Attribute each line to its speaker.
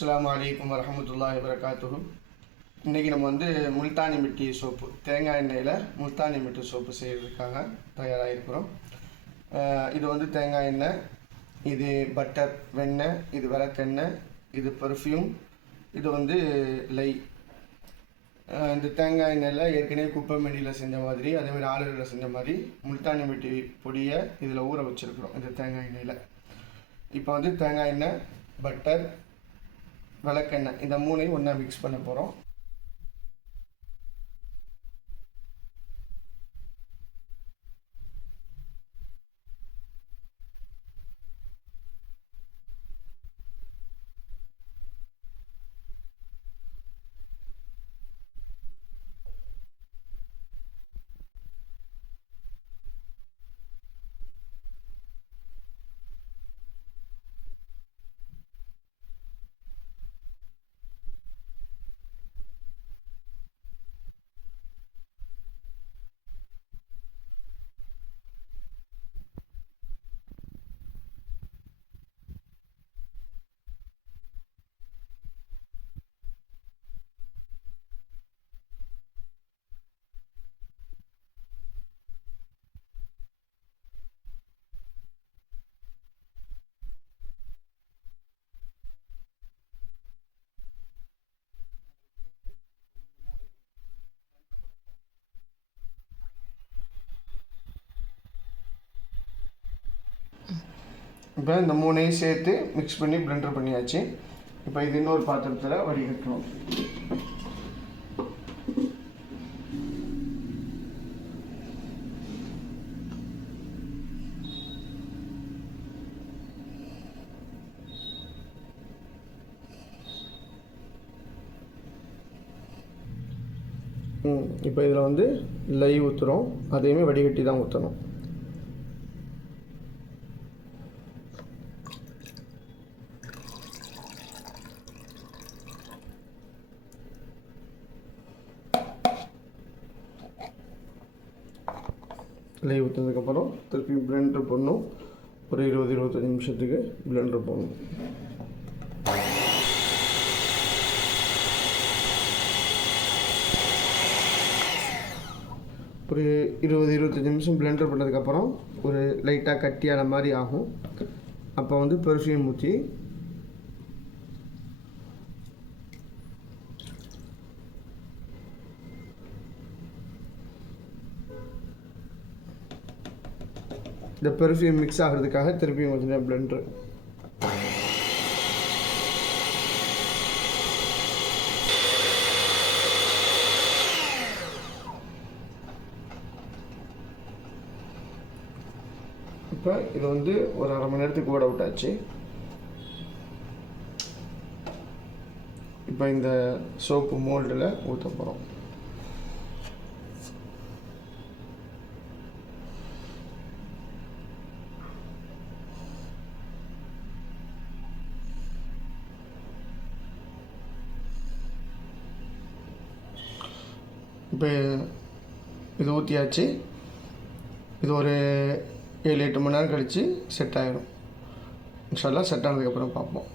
Speaker 1: அஸ்லாம் வலைக்கம் வரமத்துல்லா வரகாத்துஹு இன்றைக்கி நம்ம வந்து முல்தானி மிட்டி சோப்பு தேங்காய் எண்ணெயில் முல்தானி மிட்டி சோப்பு செய்கிறதுக்காக தயாராக இருக்கிறோம் இது வந்து தேங்காய் எண்ணெய் இது பட்டர் வெண்ணெய் இது விளக்கெண்ணெய் இது பர்ஃப்யூம் இது வந்து லை. இந்த தேங்காய் எண்ணெயில் ஏற்கனவே குப்பை மெடியில் செஞ்ச மாதிரி அதேமாதிரி ஆளுகளில் செஞ்ச மாதிரி முல்தானி மிட்டி பொடியை இதில் ஊற வச்சுருக்குறோம் இந்த தேங்காய் எண்ணெயில். இப்போ வந்து தேங்காய் எண்ணெய் பட்டர் விளக்கெண்ணெய். இந்த மூணையும் ஒன்றா மிக்ஸ் பண்ண போகிறோம் இப்போ இந்த மூணையும் சேர்த்து மிக்ஸ் பண்ணி பிளெண்டர் பண்ணியாச்சு. இப்போ இது இன்னொரு பாத்திரத்தில் வடிகட்டணும். இப்போ இதில் வந்து லை ஊற்றுறோம் அதையுமே வடிகட்டி தான் ஊற்றணும் லை ஊற்றதுக்கப்புறம் திருப்பி பிளெண்டர் பண்ணும் ஒரு இருபது இருபத்தஞ்சி நிமிஷத்துக்கு பிளெண்டர் பண்ணும் ஒரு இருபது இருபத்தஞ்சி நிமிஷம் பிளெண்டர் பண்ணதுக்கப்புறம் ஒரு லைட்டாக கட்டியான மாதிரி ஆகும். அப்போ வந்து பெர்ஃப்யூம் ஊற்றி இந்த பெர்ஃப்யூம் மிக்ஸ் ஆகிறதுக்காக திருப்பியும் கொஞ்சம் பிளெண்டர் இப்போ இது வந்து ஒரு அரை மணி நேரத்துக்கு ஓட ஆச்சு. இப்போ இந்த சோப்பு மோல்டில் ஊற்ற போகிறோம் இப்போ இது ஊற்றியாச்சு இது ஒரு ஏழு எட்டு மணி நேரம் கழித்து செட் ஆகிடும் இன்ஷால்லாம் செட் ஆனதுக்கப்புறம் பார்ப்போம்.